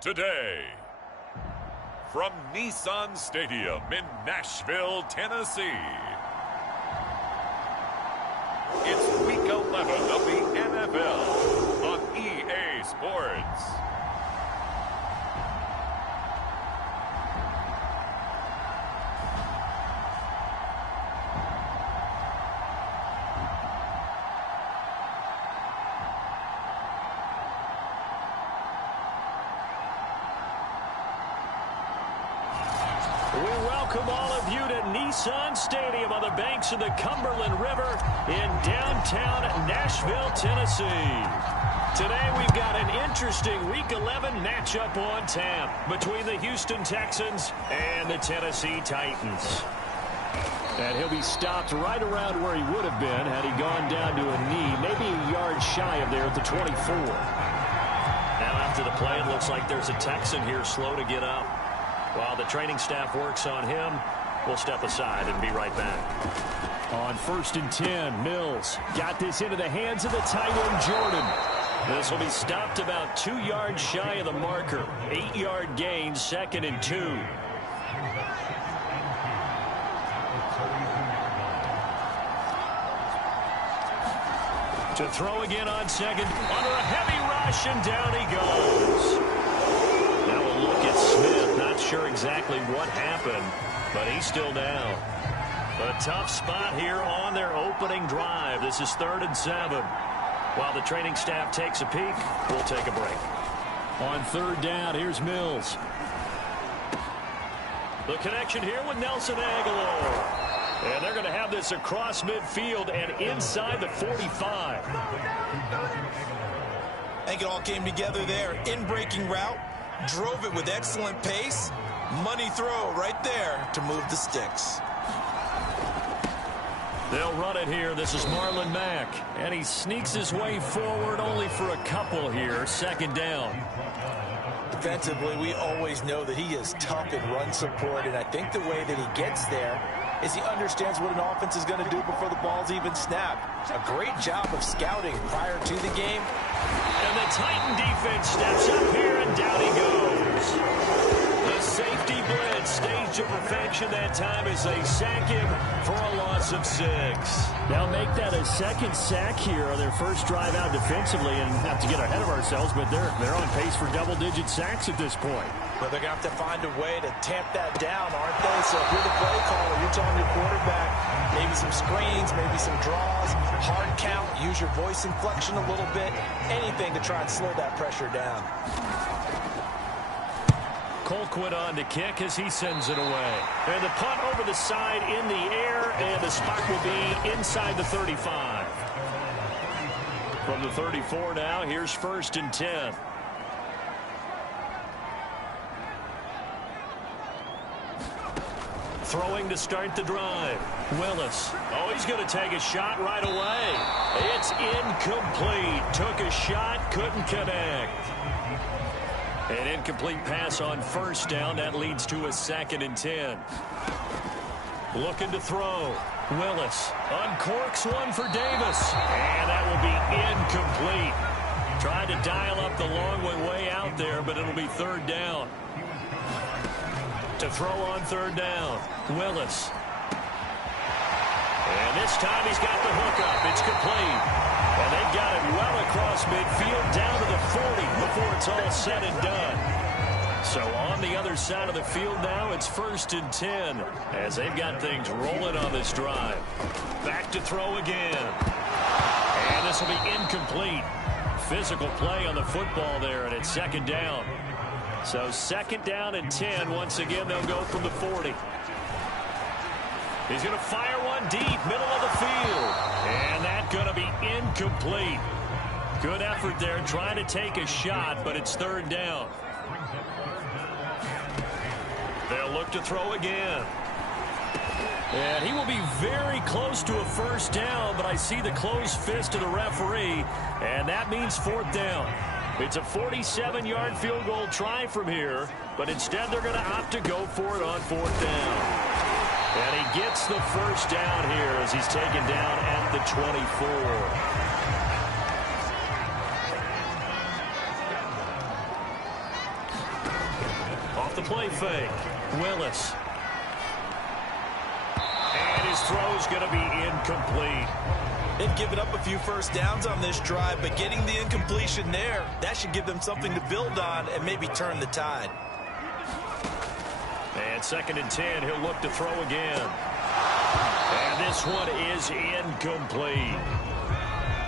today. From Nissan Stadium in Nashville, Tennessee, it's Week 11 of the NFL on EA Sports. Welcome all of you to Nissan Stadium on the banks of the Cumberland River in downtown Nashville, Tennessee. Today we've got an interesting Week 11 matchup on tap between the Houston Texans and the Tennessee Titans. And he'll be stopped right around where he would have been had he gone down to a knee, maybe a yard shy of there at the 24. Now after the play, it looks like there's a Texan here slow to get up. While the training staff works on him, we'll step aside and be right back. On 1st and 10, Mills got this into the hands of the tight end, Jordan. This will be stopped about 2 yards shy of the marker. 8-yard gain, 2nd and 2. To throw again on 2nd, under a heavy rush, and down he goes. Now we'll look at Smith. Not sure exactly what happened, but he's still down. A tough spot here on their opening drive. This is 3rd and 7. While the training staff takes a peek, we'll take a break. On 3rd down, here's Mills. The connection here with Nelson Agholor. And they're going to have this across midfield and inside the 45. I think it all came together there. In-breaking route. Drove it with excellent pace. Money throw right there to move the sticks. They'll run it here. This is Marlon Mack. And he sneaks his way forward only for a couple here. 2nd down. Defensively, we always know that he is tough in run support. And I think the way that he gets there is he understands what an offense is going to do before the ball's even snapped. A great job of scouting prior to the game. And the Titan defense steps up here, and down he goes. The safety blitz staged to perfection that time as they sack him for a loss of 6. Now make that a 2nd sack here on their first drive out defensively, and not to get ahead of ourselves, but they're on pace for double-digit sacks at this point. Well, they're going to have to find a way to tamp that down, aren't they? So if you're the play caller, you're telling your quarterback maybe some screens, maybe some draws, hard count, use your voice inflection a little bit, anything to try and slow that pressure down. Colquitt on to kick as he sends it away. And the punt over the side in the air, and the spot will be inside the 35. From the 34 now, here's 1st and 10. Throwing to start the drive. Willis. Oh, he's going to take a shot right away. It's incomplete. Took a shot, couldn't connect. An incomplete pass on 1st down. That leads to a 2nd and 10. Looking to throw. Willis uncorks one for Davis. And that will be incomplete. Tried to dial up the long way out there, but it'll be 3rd down. To throw on 3rd down, Willis. And this time he's got the hook up. It's complete. And they've got it well across midfield down to the 40 before it's all said and done. So on the other side of the field now, it's 1st and 10 as they've got things rolling on this drive. Back to throw again. And this will be incomplete. Physical play on the football there, and it's 2nd down. So 2nd down and 10. Once again, they'll go from the 40. He's going to fire one deep, middle of the field. And that's going to be incomplete. Good effort there, trying to take a shot, but it's 3rd down. They'll look to throw again. And he will be very close to a 1st down, but I see the closed fist of the referee, and that means 4th down. It's a 47-yard field goal try from here, but instead they're going to opt to go for it on 4th down. And he gets the 1st down here as he's taken down at the 24. fake. Willis. And his throw's going to be incomplete. They've given up a few first downs on this drive, but getting the incompletion there, that should give them something to build on and maybe turn the tide. And 2nd and 10, he'll look to throw again. And this one is incomplete.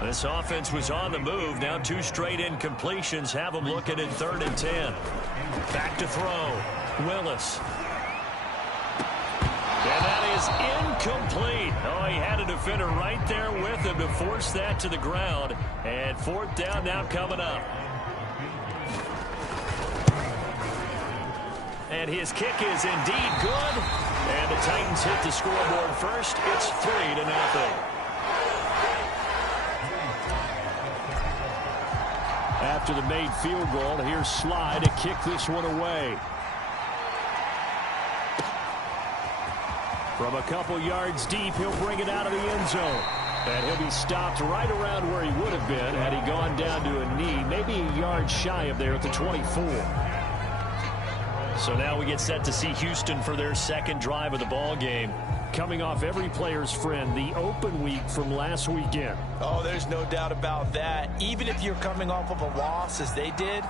This offense was on the move. Now 2 straight incompletions have them looking at 3rd and 10. Back to throw. Willis. And that is incomplete. Oh, he had a defender right there with him to force that to the ground. And 4th down now coming up. And his kick is indeed good. And the Titans hit the scoreboard first. It's 3-0. After the made field goal, here's Sly to kick this one away. From a couple yards deep, he'll bring it out of the end zone. And he'll be stopped right around where he would have been had he gone down to a knee, maybe a yard shy of there at the 24. So now we get set to see Houston for their 2nd drive of the ball game. Coming off every player's friend, the open week from last weekend. Oh, there's no doubt about that. Even if you're coming off of a loss as they did,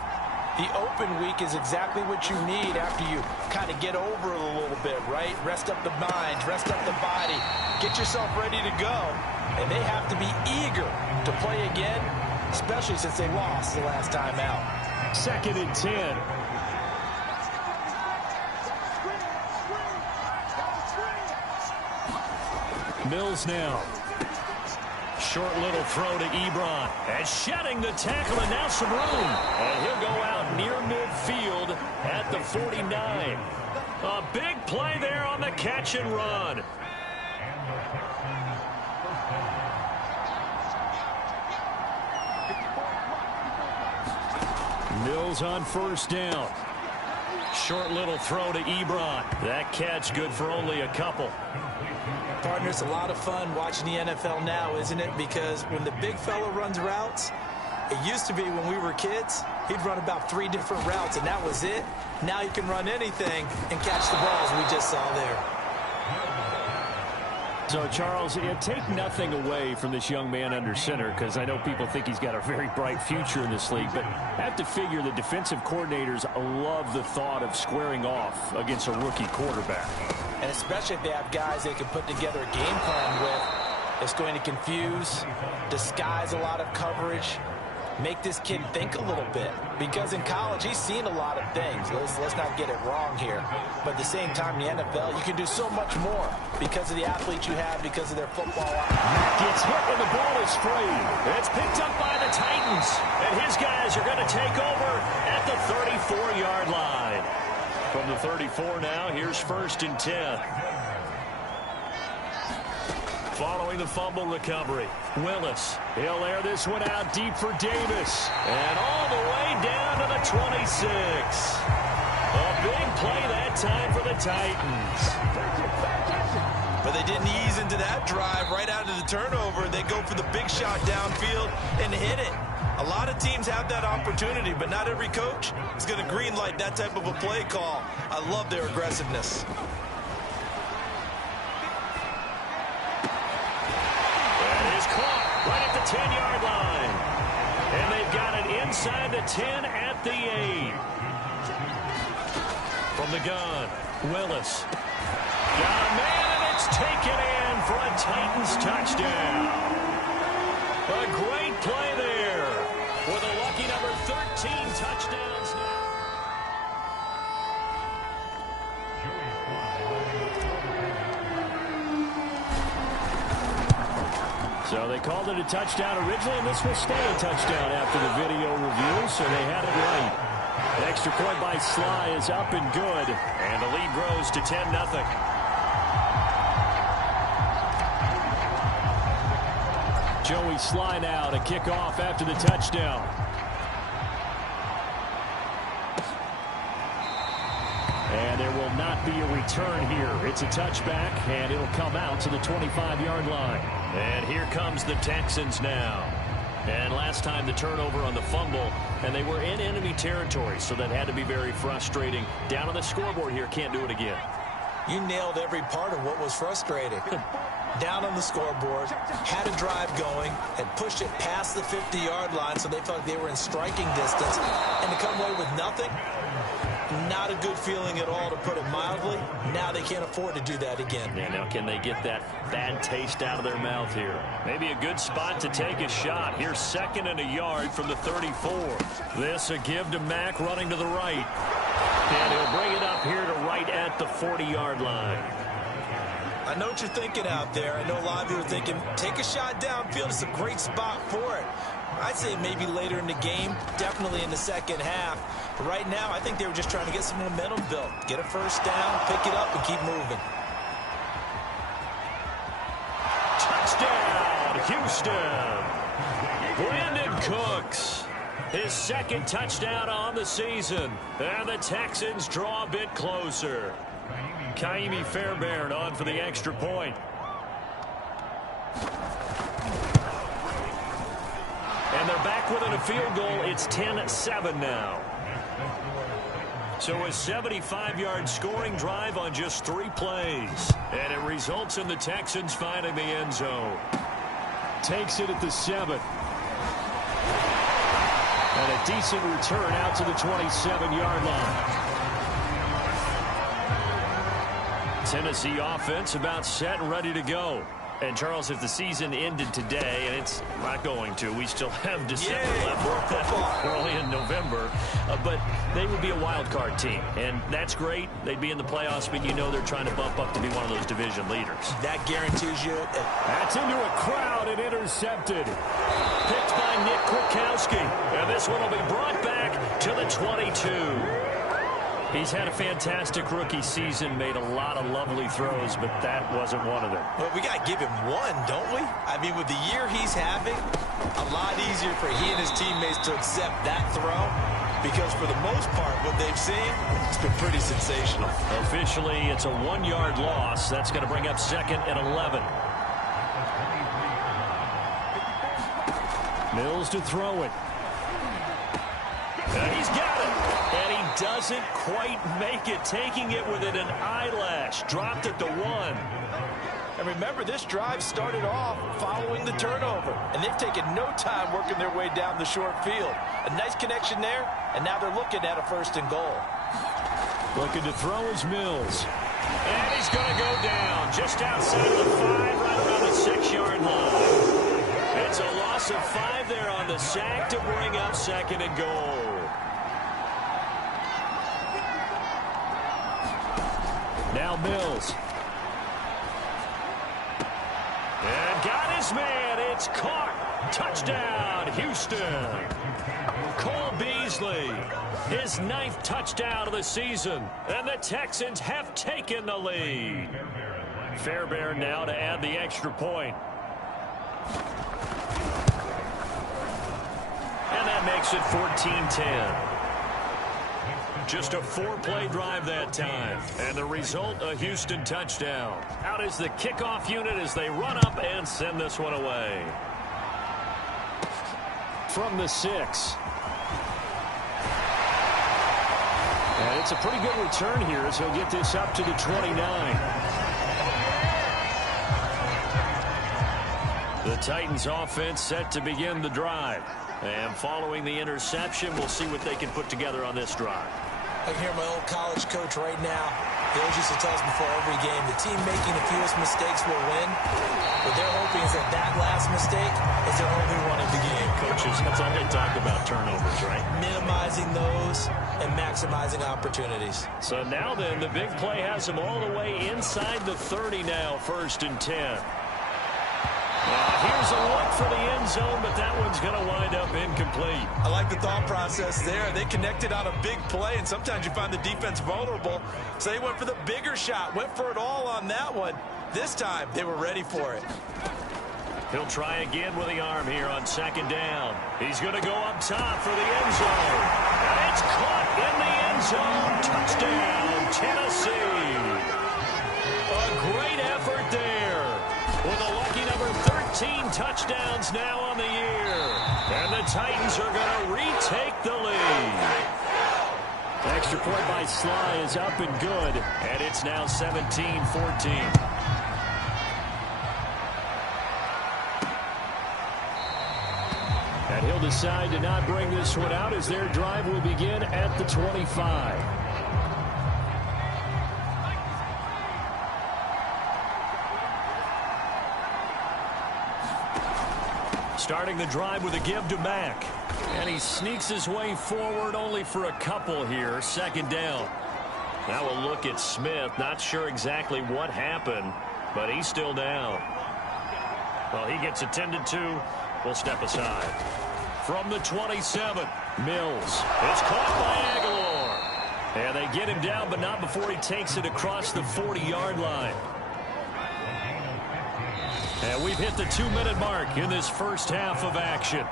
the open week is exactly what you need after you kind of get over it a little bit, right? Rest up the mind, rest up the body, get yourself ready to go. And they have to be eager to play again, especially since they lost the last time out. 2nd and 10. Mills now. Short little throw to Ebron. And shedding the tackle, and now some room. And he'll go out near midfield at the 49. A big play there on the catch and run. Mills on 1st down. Short little throw to Ebron. That catch good for only a couple. Partner, it's a lot of fun watching the NFL now, isn't it? Because when the big fella runs routes, it used to be when we were kids, he'd run about 3 different routes, and that was it. Now he can run anything and catch the balls we just saw there. So, Charles, take nothing away from this young man under center, because I know people think he's got a very bright future in this league, but I have to figure the defensive coordinators love the thought of squaring off against a rookie quarterback. And especially if they have guys they can put together a game plan with, it's going to confuse, disguise a lot of coverage, make this kid think a little bit. Because in college, he's seen a lot of things. Let's not get it wrong here. But at the same time, in the NFL, you can do so much more because of the athletes you have, because of their football. Gets hit and the ball is free. It's picked up by the Titans. And his guys are going to take over at the 34-yard line. From the 34 now, here's 1st and 10. Following the fumble recovery, Willis. He'll air this one out deep for Davis. And all the way down to the 26. A big play that time for the Titans. But they didn't ease into that drive right out of the turnover. They go for the big shot downfield and hit it. A lot of teams have that opportunity, but not every coach is going to green light that type of a play call. I love their aggressiveness. Right at the 10-yard line. And they've got it inside the 10 at the 8. From the gun, Willis. Got a man, and it's taken in for a Titans touchdown. A great play there with a lucky number 13 touchdowns now. So they called it a touchdown originally, and this will stay a touchdown after the video review, so they had it right. The extra point by Sly is up and good, and the lead grows to 10-0. Joey Sly now to kick off after the touchdown. And there will not be a return here. It's a touchback, and it'll come out to the 25-yard line. And here comes the Texans now. And last time the turnover on the fumble, and they were in enemy territory, so that had to be very frustrating. Down on the scoreboard here, can't do it again. You nailed every part of what was frustrating. Down on the scoreboard, had a drive going, had pushed it past the 50-yard line so they felt like they were in striking distance, and to come away with nothing, not a good feeling at all, to put it mildly. Now they can't afford to do that again. Yeah, now can they get that bad taste out of their mouth here? Maybe a good spot to take a shot. Here's 2nd and a yard from the 34. This a give to Mack running to the right. And he'll bring it up here to right at the 40-yard line. I know what you're thinking out there. I know a lot of you are thinking, take a shot downfield. It's a great spot for it. I'd say maybe later in the game, definitely in the second half. But right now, I think they were just trying to get some momentum built. Get a first down, pick it up, and keep moving. Touchdown, Houston. Brandon Cooks, his 2nd touchdown on the season. And the Texans draw a bit closer. Ka'imi Fairbairn on for the extra point. And they're back within a field goal. It's 10-7 now. So a 75-yard scoring drive on just 3 plays. And it results in the Texans finding the end zone. Takes it at the 7. And a decent return out to the 27-yard line. Tennessee offense about set and ready to go. And, Charles, if the season ended today, and it's not going to, we still have December left. We're only in November. But they would be a wild card team. And that's great. They'd be in the playoffs, but you know they're trying to bump up to be one of those division leaders. That guarantees you. That's into a crowd and intercepted. Picked by Nick Kwiatkowski. And this one will be brought back to the 22. He's had a fantastic rookie season, made a lot of lovely throws, but that wasn't one of them. Well, we got to give him one, don't we? I mean, with the year he's having, a lot easier for he and his teammates to accept that throw, because for the most part, what they've seen, it's been pretty sensational. Officially, it's a 1-yard loss. That's going to bring up 2nd and 11. Mills to throw it. And he's got it. And he doesn't quite make it, taking it within an eyelash. Dropped at the 1. And remember, this drive started off following the turnover. And they've taken no time working their way down the short field. A nice connection there, and now they're looking at a 1st and goal. Looking to throw is Mills. And he's going to go down just outside of the 5, right around the 6-yard line. It's a loss of 5 there on the sack to bring up 2nd and goal. Now Mills. And got his man. It's caught. Touchdown, Houston. Cole Beasley, his 9th touchdown of the season. And the Texans have taken the lead. Fairbairn now to add the extra point. And that makes it 14-10. Just a 4-play drive that time. And the result, a Houston touchdown. Out is the kickoff unit as they run up and send this one away. From the 6. And it's a pretty good return here as he'll get this up to the 29. The Titans offense set to begin the drive. And following the interception, we'll see what they can put together on this drive. I can hear my old college coach right now. He always used to tell us before every game, the team making the fewest mistakes will win. What they're hoping is that that last mistake is their only one of the game. Coaches, that's all they talk about, turnovers, right? Minimizing those and maximizing opportunities. So now then, the big play has them all the way inside the 30 now, 1st and 10. Here's a look for the end zone, but that one's going to wind up incomplete. I like the thought process there. They connected on a big play, and sometimes you find the defense vulnerable. So they went for the bigger shot, went for it all on that one. This time, they were ready for it. He'll try again with the arm here on 2nd down. He's going to go up top for the end zone. And it's caught in the end zone. Touchdown, Tennessee. A great effort there with a lucky number 13 17 touchdowns now on the year. And the Titans are going to retake the lead. Extra point by Sly is up and good. And it's now 17-14. And he'll decide to not bring this one out as their drive will begin at the 25. Starting the drive with a give to Mack. And he sneaks his way forward only for a couple here. Second down. Now we'll look at Smith. Not sure exactly what happened, but he's still down. Well, he gets attended to. We'll step aside. From the 27, Mills. It's caught by Aguilar. And they get him down, but not before he takes it across the 40-yard line. And we've hit the 2-minute mark in this first half of action.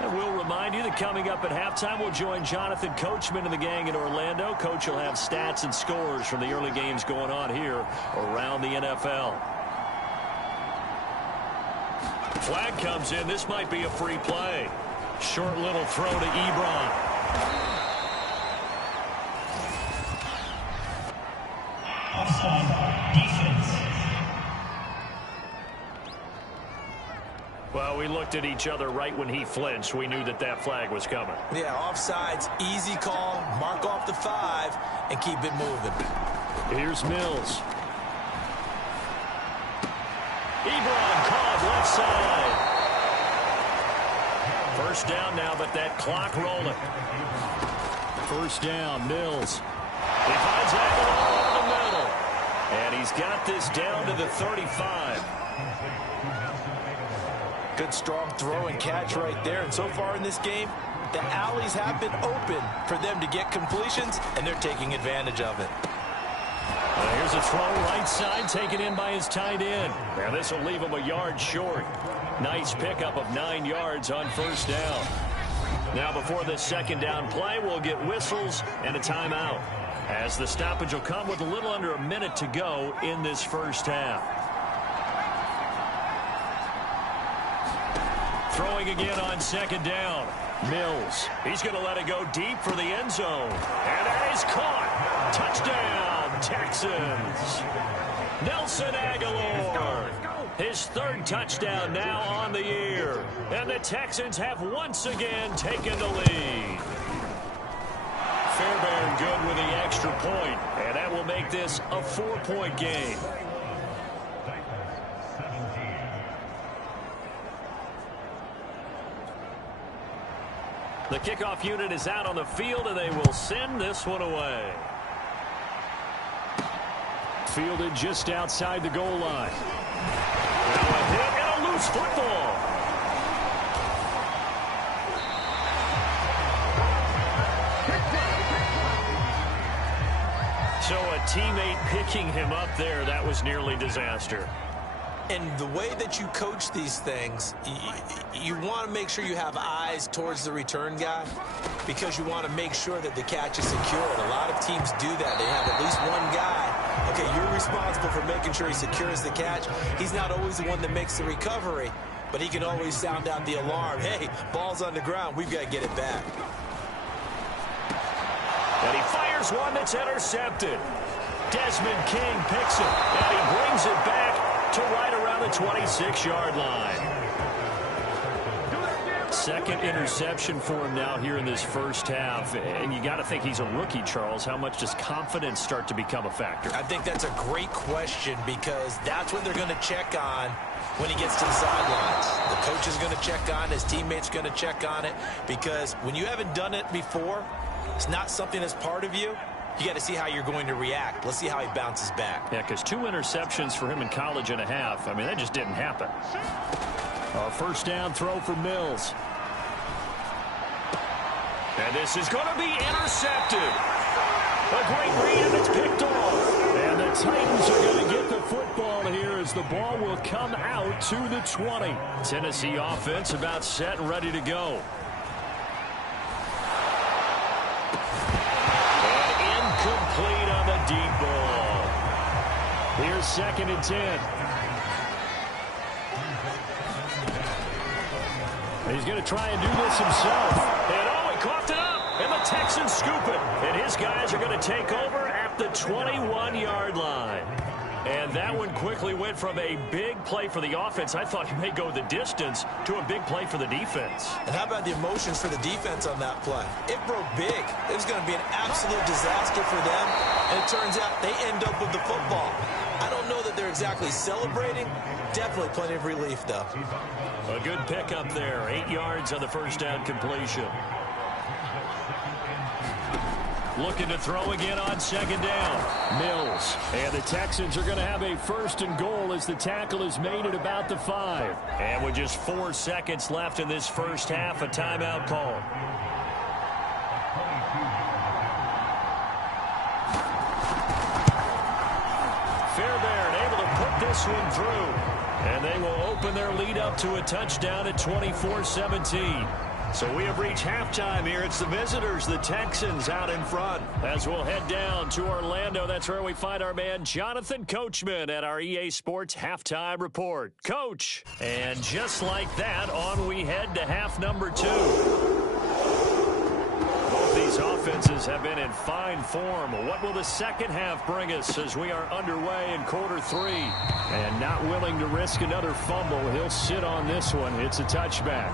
And we'll remind you that coming up at halftime, we'll join Jonathan Coachman and the gang in Orlando. Coach will have stats and scores from the early games going on here around the NFL. Flag comes in. This might be a free play. Short little throw to Ebron. Offside defense. Well, we looked at each other right when he flinched. We knew that that flag was coming. Yeah, offsides, easy call. Mark off the 5 and keep it moving. Here's Mills. Ebron caught left side. First down now, but that clock rolling. First down, Mills. He finds Aguilar over the middle. And he's got this down to the 35. Good strong throw and catch right there. And so far in this game, the alleys have been open for them to get completions, and they're taking advantage of it. Here's a throw right side taken in by his tight end. Now this will leave him a yard short. Nice pickup of 9 yards on first down. Now before this second down play, we'll get whistles and a timeout, as the stoppage will come with a little under a minute to go in this first half. Throwing again on second down. Mills. He's going to let it go deep for the end zone. And that is caught. Touchdown, Texans. Nelson Aguilar. His third touchdown now on the year. And the Texans have once again taken the lead. Fairbairn good with the extra point. And that will make this a 4-point game. The kickoff unit is out on the field, and they will send this one away. Fielded just outside the goal line. Now a hit and a loose football. So a teammate picking him up there, that was nearly disaster. And the way that you coach these things, you want to make sure you have eyes towards the return guy, because you want to make sure that the catch is secured. A lot of teams do that. They have at least one guy. Okay, you're responsible for making sure he secures the catch. He's not always the one that makes the recovery, but he can always sound out the alarm. Hey, ball's on the ground. We've got to get it back. And he fires one that's intercepted. Desmond King picks it, and he brings it back to right around the 26-yard line. Second interception for him now here in this first half. And you got to think he's a rookie, Charles. How much does confidence start to become a factor? I think that's a great question, because that's what they're going to check on when he gets to the sidelines. The coach is going to check on, his teammates going to check on it, because when you haven't done it before, it's not something that's part of you. You got to see how you're going to react. Let's see how he bounces back. Yeah, because 2 interceptions for him in college and a half. I mean, that just didn't happen. A first down throw for Mills. And this is going to be intercepted. A great read, and it's picked off. And the Titans are going to get the football here as the ball will come out to the 20. Tennessee offense about set and ready to go. Complete on the deep ball. Here's 2nd and 10. He's going to try and do this himself. And oh, he coughed it up. And the Texans scoop it. And his guys are going to take over at the 21-yard line. And that one quickly went from a big play for the offense, I thought he may go the distance, to a big play for the defense. And how about the emotions for the defense on that play? It broke big. It was going to be an absolute disaster for them. And it turns out they end up with the football. I don't know that they're exactly celebrating. Definitely plenty of relief, though. A good pickup there. 8 yards on the first down completion. Looking to throw again on 2nd down. Mills. And the Texans are going to have a 1st and goal as the tackle is made at about the 5. And with just 4 seconds left in this first half, a timeout call. Fairbairn able to put this one through. And they will open their lead up to a touchdown at 24-17. So we have reached halftime here. It's the visitors, the Texans, out in front. As we'll head down to Orlando, that's where we find our man Jonathan Coachman at our EA Sports Halftime Report. Coach, and just like that, on we head to half number 2. Both these offenses have been in fine form. What will the second half bring us as we are underway in quarter 3? And not willing to risk another fumble, he'll sit on this one. It's a touchback.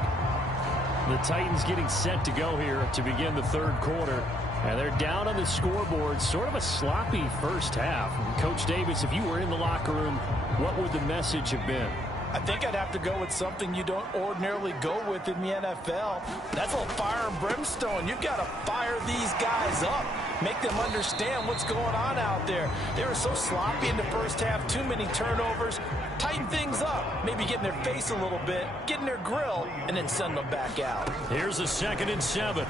The Titans getting set to go here to begin the 3rd quarter. And they're down on the scoreboard. Sort of a sloppy first half. And Coach Davis, if you were in the locker room, what would the message have been? I think I'd have to go with something you don't ordinarily go with in the NFL. That's a little fire and brimstone. You've got to fire these guys up. Make them understand what's going on out there. They were so sloppy in the first half. Too many turnovers. Tighten things up. Maybe get in their face a little bit. Get in their grill. And then send them back out. Here's a 2nd and 7.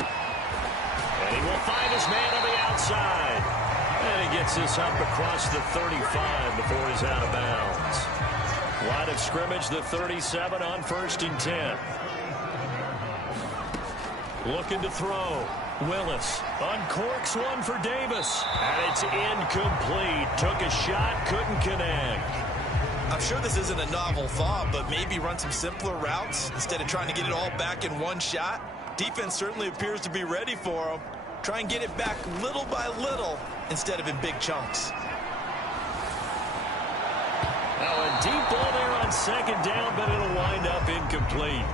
And he will find his man on the outside. And he gets this up across the 35 before he's out of bounds. Line of scrimmage, the 37 on 1st and 10. Looking to throw. Willis uncorks one for Davis. And it's incomplete. Took a shot, couldn't connect. I'm sure this isn't a novel thought, but maybe run some simpler routes instead of trying to get it all back in one shot. Defense certainly appears to be ready for them. Try and get it back little by little instead of in big chunks. Now a deep ball there on 2nd down, but it'll wind up incomplete.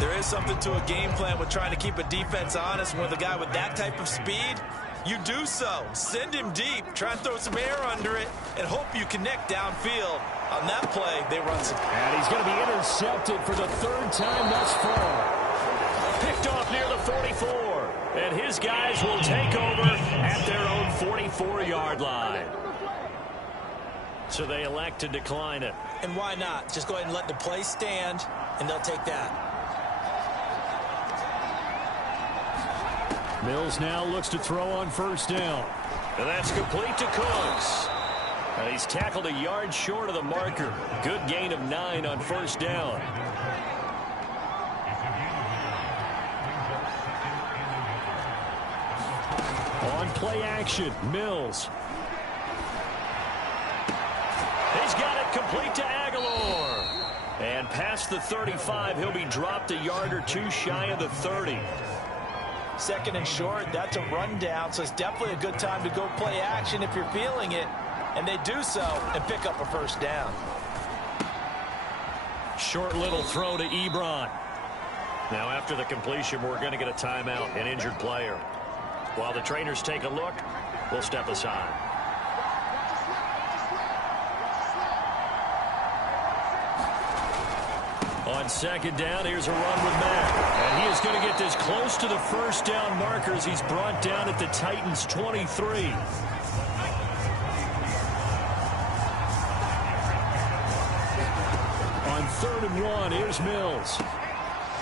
There is something to a game plan with trying to keep a defense honest. With a guy with that type of speed, you do so. Send him deep, try and throw some air under it, and hope you connect downfield. On that play, they run some. And he's going to be intercepted for the 3rd time thus far. Picked off near the 44. And his guys will take over at their own 44-yard line. So they elect to decline it. And why not? Just go ahead and let the play stand, and they'll take that. Mills now looks to throw on 1st down. And that's complete to Cooks. And he's tackled a yard short of the marker. Good gain of 9 on 1st down. On play action, Mills. He's got it complete to Aguilar. And past the 35, he'll be dropped a yard or 2 shy of the 30. 2nd and short, that's a rundown, so it's definitely a good time to go play action if you're feeling it. And they do so and pick up a 1st down. Short little throw to Ebron. Now after the completion, we're going to get a timeout, an injured player. While the trainers take a look, we'll step aside. On 2nd down, here's a run with Mack. And he is going to get this close to the 1st down markers. He's brought down at the Titans' 23. On 3rd and 1, here's Mills.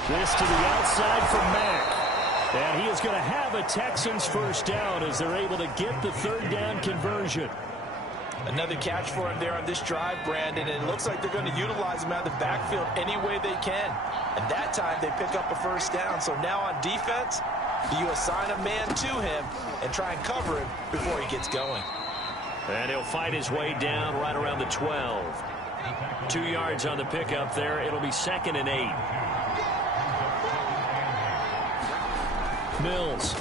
This to the outside for Mack. And he is going to have a Texans 1st down as they're able to get the 3rd down conversion. Another catch for him there on this drive, Brandon, and it looks like they're going to utilize him out of the backfield any way they can. And that time they pick up a 1st down. So now on defense, you assign a man to him and try and cover him before he gets going. And he'll fight his way down right around the 12. 2 yards on the pickup there. It'll be 2nd and 8. Mills.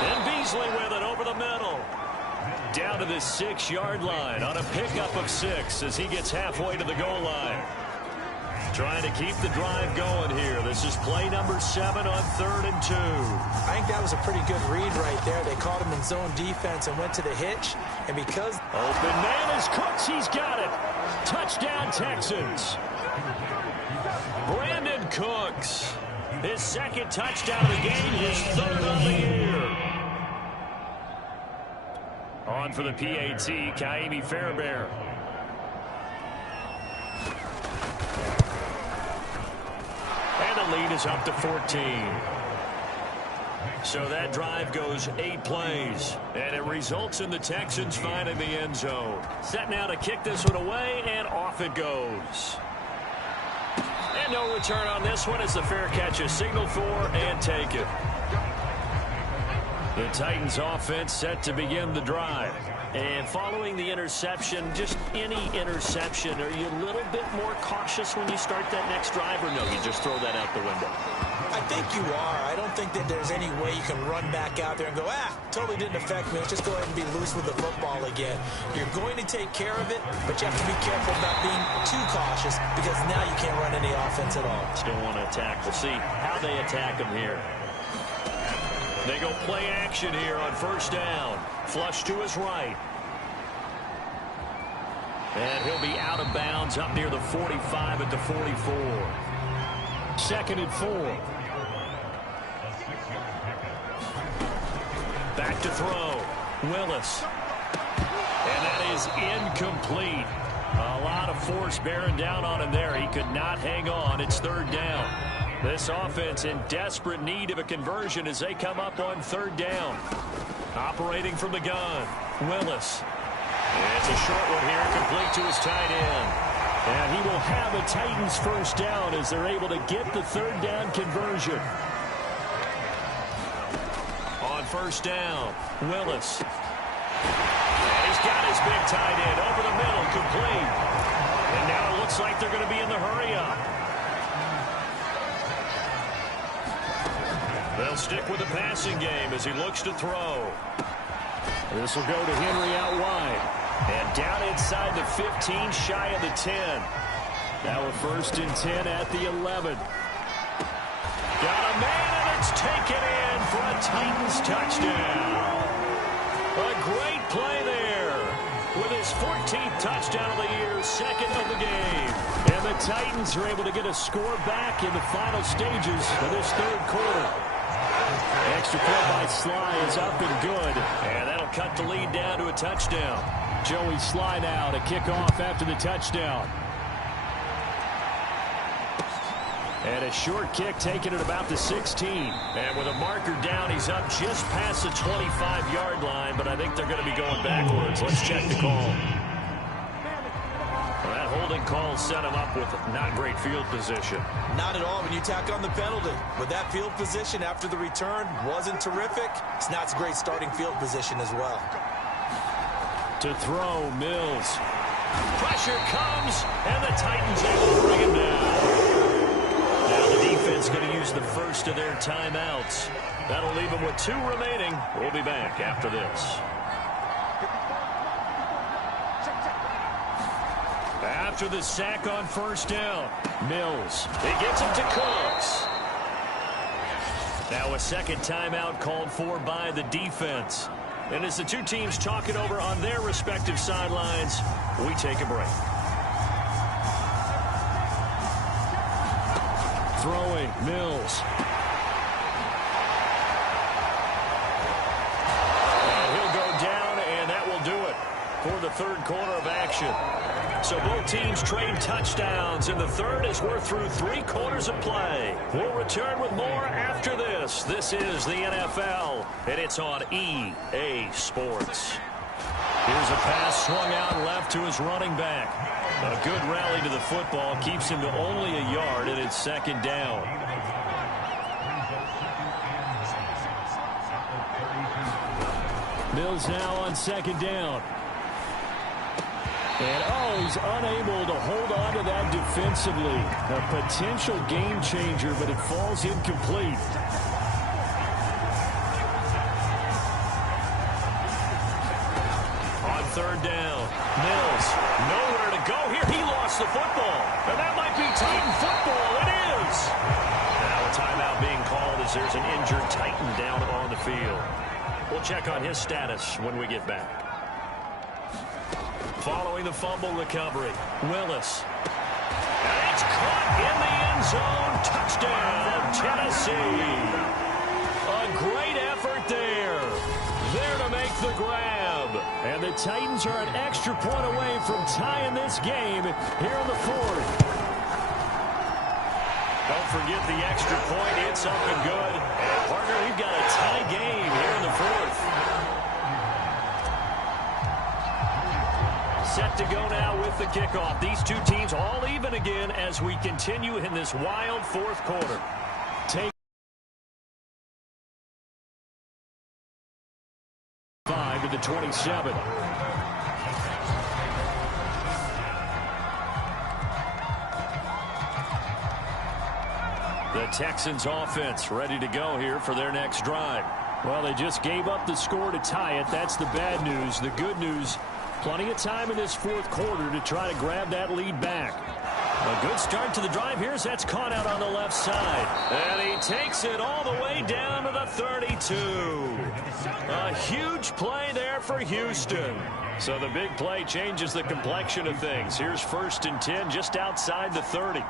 And Beasley with it over the middle. Down to the 6-yard line on a pickup of 6 as he gets halfway to the goal line. Trying to keep the drive going here. This is play number 7 on 3rd and 2. I think that was a pretty good read right there. They caught him in zone defense and went to the hitch. And because... Open man is Cooks. He's got it. Touchdown, Texans. Brandon Cooks. His 2nd touchdown of the game, his 3rd of the year. On for the PAT, Ka'imi Fairbairn. And the lead is up to 14. So that drive goes 8 plays. And it results in the Texans finding the end zone. Set now to kick this one away, and off it goes. And no return on this one as the fair catch is signaled for and taken. The Titans offense set to begin the drive. And following the interception, just any interception, are you a little bit more cautious when you start that next drive, or no, you just throw that out the window? I think you are. I don't think that there's any way you can run back out there and go, totally didn't affect me. Let's just go ahead and be loose with the football again. You're going to take care of it, but you have to be careful about being too cautious because now you can't run any offense at all. Still want to attack. We'll see how they attack them here. They go play action here on 1st down. Flush to his right. And he'll be out of bounds up near the 45 at the 44. 2nd and 4. Back to throw. Willis. And that is incomplete. A lot of force bearing down on him there. He could not hang on. It's 3rd down. This offense in desperate need of a conversion as they come up on 3rd down. Operating from the gun. Willis. It's a short one here, complete to his tight end. And he will have a Titans 1st down as they're able to get the 3rd down conversion. On 1st down, Willis. And he's got his big tight end over the middle, complete. And now it looks like they're going to be in the hurry-up. They'll stick with the passing game as he looks to throw. This will go to Henry out wide. And down inside the 15, shy of the 10. Now a 1st and 10 at the 11. Got a man, and it's taken in for a Titans touchdown. A great play there with his 14th touchdown of the year, 2nd of the game. And the Titans are able to get a score back in the final stages of this 3rd quarter. Extra point by Sly is up and good. And that'll cut the lead down to a touchdown. Joey Sly now to kick off after the touchdown. And a short kick taken at about the 16. And with a marker down, he's up just past the 25-yard line, but I think they're going to be going backwards. Let's check the call. Well, that holding call set him up with not great field position. Not at all when you tack on the penalty. With that field position after the return wasn't terrific. It's not a great starting field position as well. To throw, Mills. Pressure comes, and the Titans able to bring him down. Now the defense going to use the first of their timeouts. That'll leave them with 2 remaining. We'll be back after this. After the sack on 1st down, Mills. He gets him to Cooks. Now a 2nd timeout called for by the defense. And as the 2 teams talk it over on their respective sidelines, we take a break. Throwing, Mills. And he'll go down, and that will do it for the 3rd quarter of action. So both teams trade touchdowns, and the 3rd as we're through 3 quarters of play. We'll return with more after this. This is the NFL, and it's on EA Sports. Here's a pass swung out left to his running back. A good rally to the football keeps him to only a yard, and it's 2nd down. Mills now on second down. And he's unable to hold on to that defensively. A potential game changer, but it falls incomplete. On third down, Mills, nowhere to go here. He lost the football. And that might be Titan football. It is. Now a timeout being called as there's an injured Titan down on the field. We'll check on his status when we get back. Following the fumble recovery, Willis. And it's caught in the end zone. Touchdown, Tennessee. A great effort there. There to make the grab. And the Titans are an extra point away from tying this game here in the fourth. Don't forget the extra point. It's up and good. And partner, we've got a tie game here in the fourth. Set to go now with the kickoff. These two teams all even again as we continue in this wild fourth quarter. Take 5 to the 27. The Texans offense ready to go here for their next drive. Well, they just gave up the score to tie it. That's the bad news. The good news, plenty of time in this fourth quarter to try to grab that lead back. A good start to the drive. Here's that's caught out on the left side. And he takes it all the way down to the 32. A huge play there for Houston. So the big play changes the complexion of things. Here's 1st and 10 just outside the 30.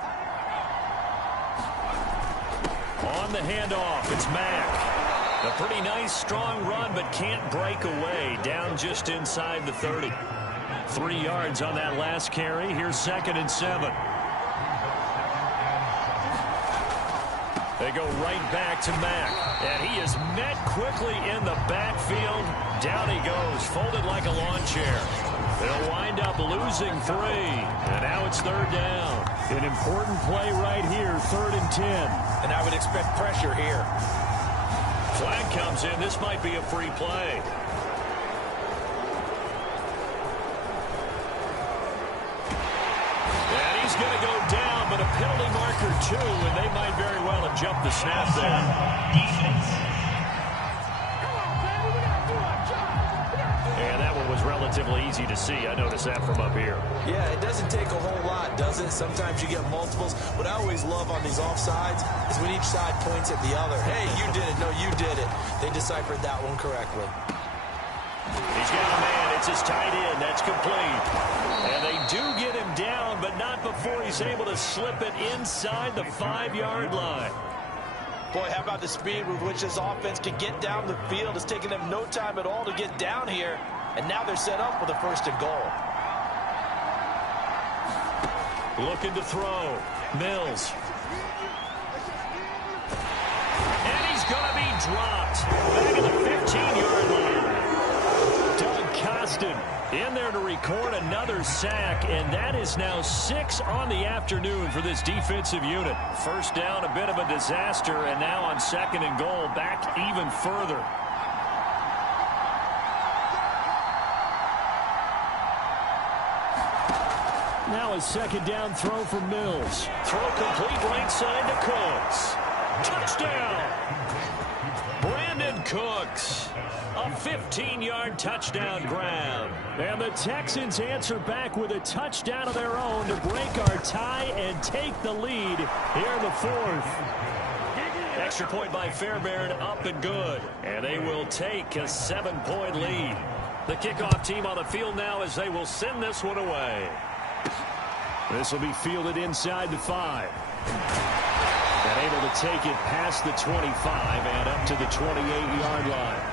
On the handoff, it's Mack. A pretty nice, strong run, but can't break away. Down just inside the 30. 3 yards on that last carry. Here's 2nd and 7. They go right back to Mack. And he is met quickly in the backfield. Down he goes, folded like a lawn chair. They'll wind up losing 3. And now it's 3rd down. An important play right here, 3rd and 10. And I would expect pressure here. Flag comes in. This might be a free play. And he's going to go down, but a penalty marker too, and they might very well have jumped the snap there. Defense. And that one was relatively easy to see. I noticed that from up here. Yeah, it doesn't take a whole lot, does it? Sometimes you get multiples. What I always love on these offsides is when each side points at the other. Hey, you did it. No, you did it. They deciphered that one correctly. He's got a man. It's his tight end. That's complete. And they do get him down, but not before he's able to slip it inside the 5-yard line. Boy, how about the speed with which this offense can get down the field? It's taken them no time at all to get down here. And now they're set up with a 1st and goal. Looking to throw. Mills. And he's going to be dropped. Back at the 15-yard line. Doug Costin in there to record another sack, and that is now 6 on the afternoon for this defensive unit. 1st down, a bit of a disaster, and now on 2nd and goal, back even further. Now a 2nd down throw for Mills. Throw complete right side to Cooks. Touchdown! Brandon Cooks. A 15-yard touchdown grab. And the Texans answer back with a touchdown of their own to break our tie and take the lead here in the 4th. Extra point by Fairbairn, up and good. And they will take a 7-point lead. The kickoff team on the field now as they will send this one away. This will be fielded inside the 5. And able to take it past the 25 and up to the 28-yard line.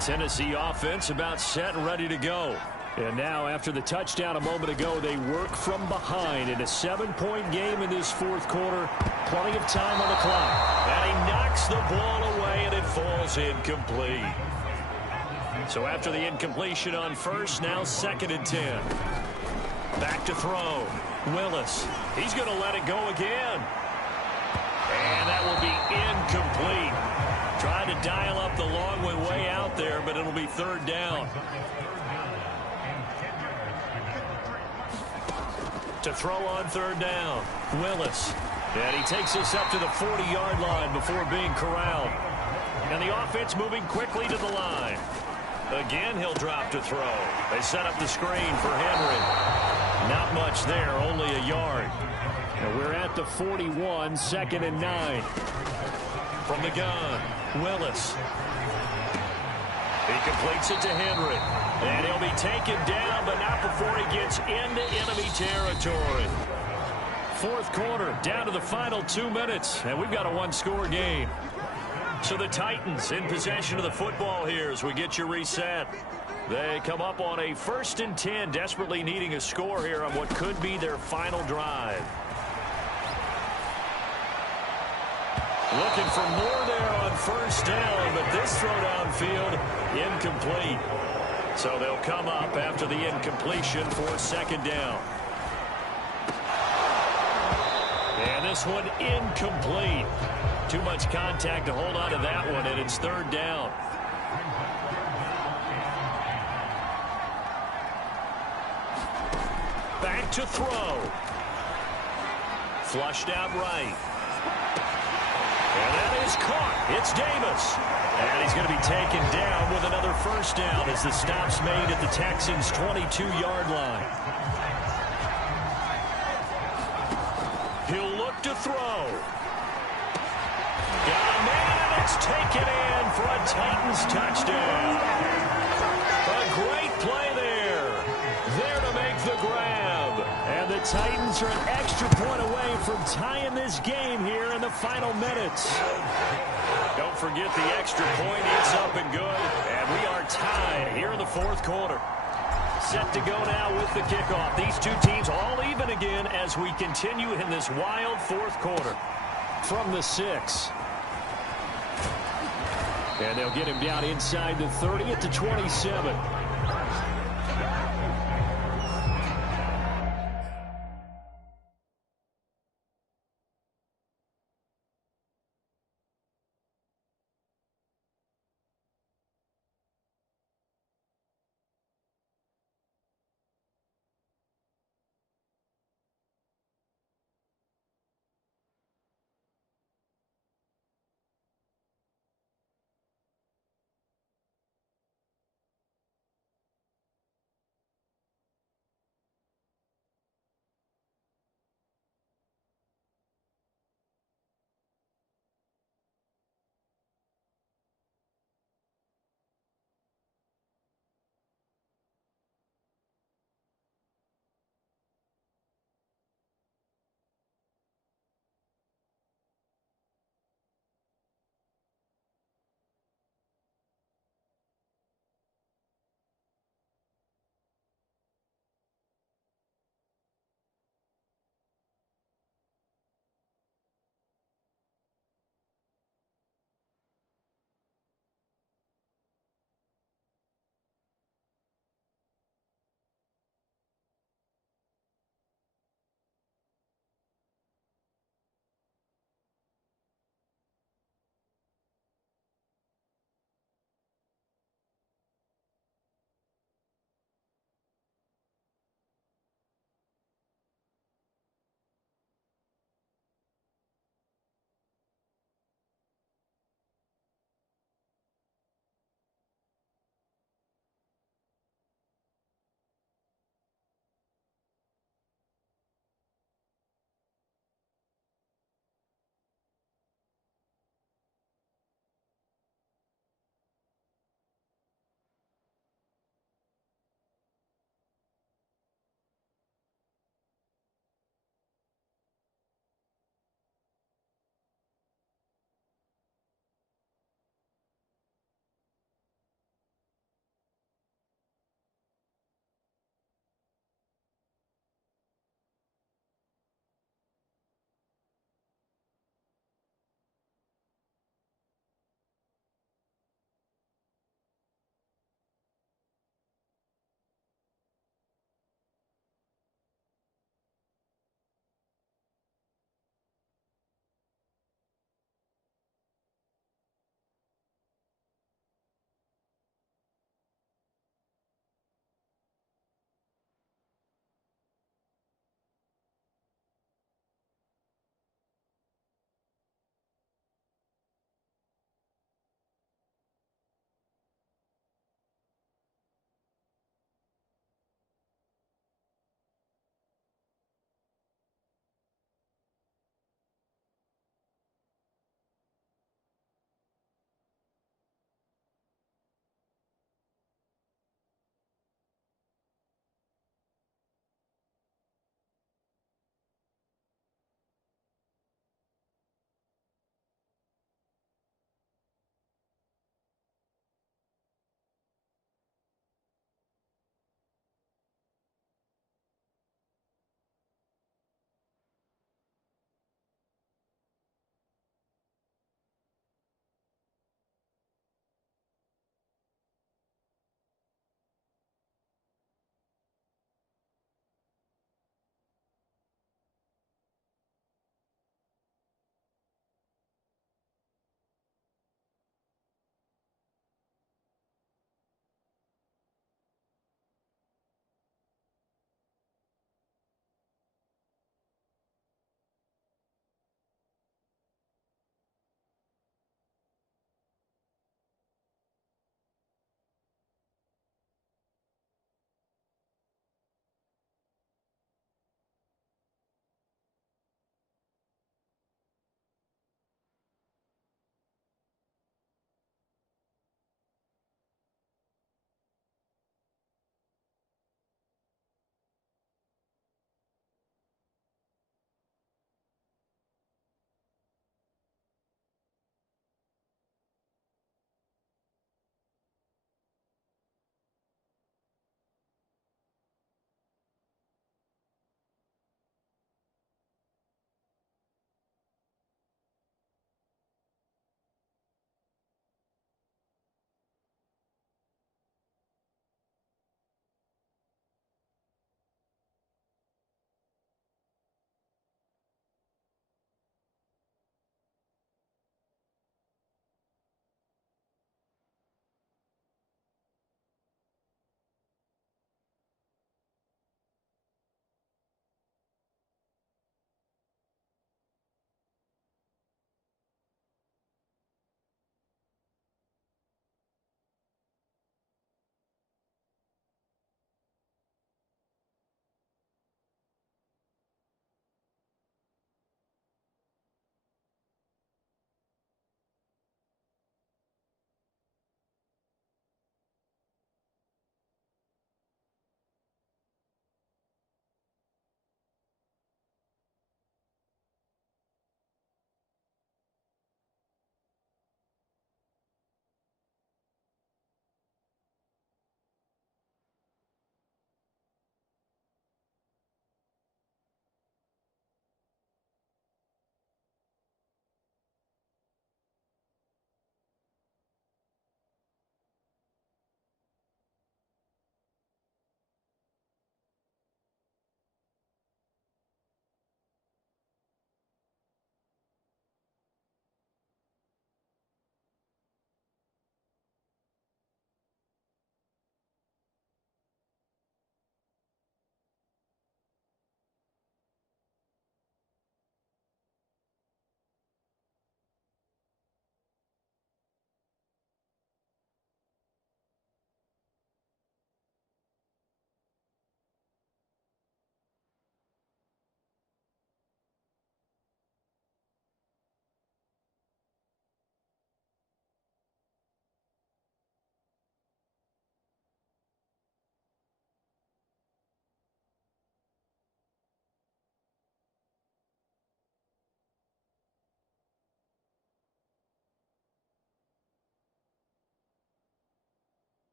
Tennessee offense about set and ready to go. And now after the touchdown a moment ago, they work from behind in a 7-point game in this 4th quarter. Plenty of time on the clock. And he knocks the ball away and it falls incomplete. So after the incompletion on 1st, now 2nd and 10. Back to throw. Willis. He's going to let it go again. And that will be incomplete. Tried to dial up the long one way out there, but it'll be third down. To throw on third down, Willis. And he takes us up to the 40-yard line before being corralled. And the offense moving quickly to the line. Again, he'll drop to throw. They set up the screen for Henry. Not much there, only a yard. And we're at the 41, 2nd and 9. From the gun, Willis. He completes it to Henry. And he'll be taken down, but not before he gets into enemy territory. Fourth quarter, down to the final 2 minutes, and we've got a one-score game. So the Titans in possession of the football here as we get you reset. They come up on a 1st and 10, desperately needing a score here on what could be their final drive. Looking for more there on 1st down, but this throw downfield incomplete. So they'll come up after the incompletion for 2nd down. And this one incomplete. Too much contact to hold on to that one, and it's 3rd down. Back to throw. Flushed out right. And that is caught. It's Davis. And he's going to be taken down with another 1st down as the stop's made at the Texans' 22-yard line. He'll look to throw. Got a man, and it's taken in for a Titans touchdown. A great play there. There to make the grab. And the Titans are an extra point away from tying this game here in the final minutes. Don't forget the extra point. It's up and good. And we are tied here in the 4th quarter. Set to go now with the kickoff. These two teams all even again as we continue in this wild 4th quarter. From the 6. And they'll get him down inside the 30 at the 27.